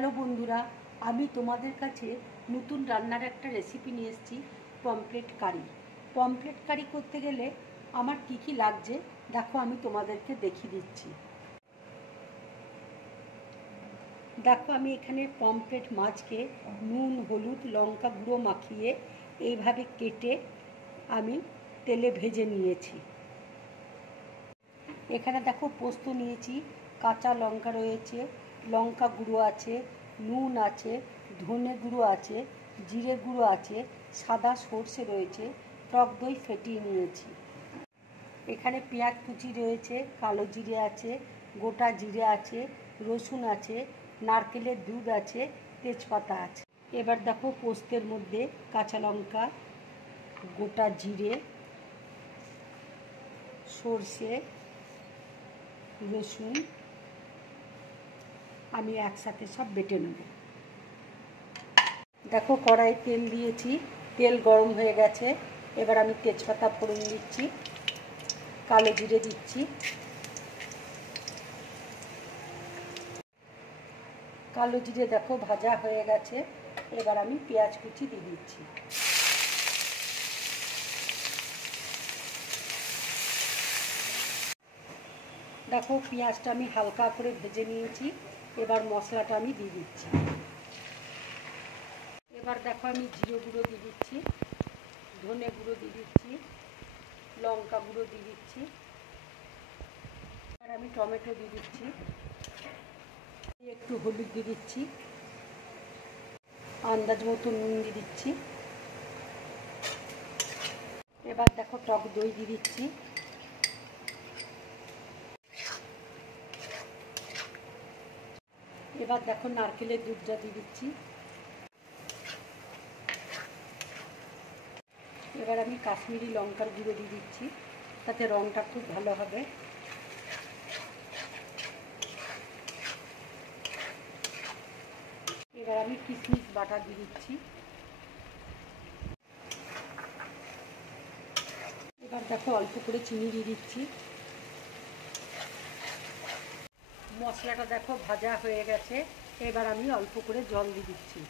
Hello বন্ধুরা, আমি তোমাদের কাছে নতুন রান্নার একটা রেসিপি নিয়ে এসেছি, পমফ্রেট কারি। পমফ্রেট কারি করতে গেলে আমার কি কি লাগছে দেখো, আমি তোমাদেরকে দেখিয়ে দিচ্ছি। দেখো, আমি এখানে পমফ্রেট মাছকে নুন, হলুদ, লঙ্কা গুঁড়ো মাখিয়ে এইভাবে কেটে আমি তেলে ভেজে নিয়েছি। এখানে দেখো পোস্ত নিয়েছি, কাঁচা লঙ্কা রয়েছে, লঙ্কা গুঁড়ো আছে, নুন আছে, ধনে গুঁড়ো আছে, জিরে গুঁড়ো আছে, সাদা সর্ষে রয়েছে, টক দই ফেটিয়ে নিয়েছি। এখানে পেঁয়াজ কুচি রয়েছে, কালো জিরে আছে, গোটা জিরে আছে, রসুন আছে, নারকেলের দুধ আছে, তেজপাতা আছে। এবার দেখো পোস্তের মধ্যে কাঁচা লঙ্কা, গোটা জিরে, সর্ষে, রসুন আমি একসাথে সব বেটে নেব। দেখো কড়াই তেল দিয়েছি, তেল গরম হয়ে গেছে। এবার আমি তেজপাতা ফোড়ন দিচ্ছি, কালো জিরে দিচ্ছি, কালো জিরে দেখো ভাজা হয়ে গেছে। এবার আমি পেঁয়াজ কুচি দিয়ে দিচ্ছি। দেখো পেঁয়াজটা আমি হালকা করে ভেজে নিয়েছি। এবার মশলাটা আমি দিয়ে দিচ্ছি। এবার দেখো আমি জিরে গুঁড়ো দিয়ে দিচ্ছি, ধনে গুঁড়ো দিয়ে দিচ্ছি, লঙ্কা গুঁড়ো দিয়ে দিচ্ছি। আর আমি টমেটো দিয়ে দিচ্ছি, একটু হলুদ দিয়ে দিচ্ছি, আন্দাজ মতো নুন দিয়ে দিচ্ছি। এবার দেখো টক দই দিয়ে দিচ্ছি। এবার দেখো নারকেলের দুধটা দিয়ে দিচ্ছি। এবার আমি কাশ্মীরি লঙ্কার গুঁড়ো দিয়ে দিচ্ছি, তাতে রঙটা খুব ভালো হবে। এবার আমি কিশমিশ বাটা দিয়ে দিচ্ছি। এবার দেখো অল্প করে চিনি দিয়ে দিচ্ছি। মশলাটা দেখো ভাজা হয়ে গেছে। এবার আমি অল্প করে জল দিয়ে দিচ্ছি।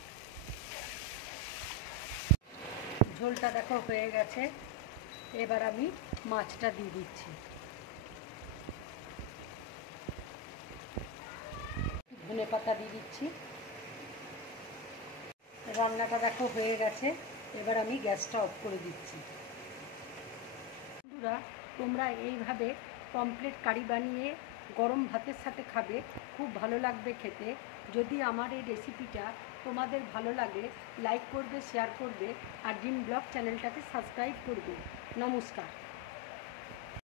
ঝোলটা দেখো হয়ে গেছে। এবার আমি মাছটা দিয়ে দিচ্ছি। ধনে পাতা দিয়ে দিচ্ছি। রান্নাটা দেখো হয়ে গেছে। এবার আমি গ্যাসটা অফ করে দিচ্ছি। বন্ধুরা, তোমরা এইভাবে পমফ্রেট কারি বানিয়ে গরম ভাতের সাথে খাবে, খুব ভালো লাগবে খেতে। যদি আমার এই রেসিপিটা তোমাদের ভালো লাগে, লাইক করবে, শেয়ার করবে, আর ড্রিম ব্লগ চ্যানেলটাকে সাবস্ক্রাইব করবে। নমস্কার।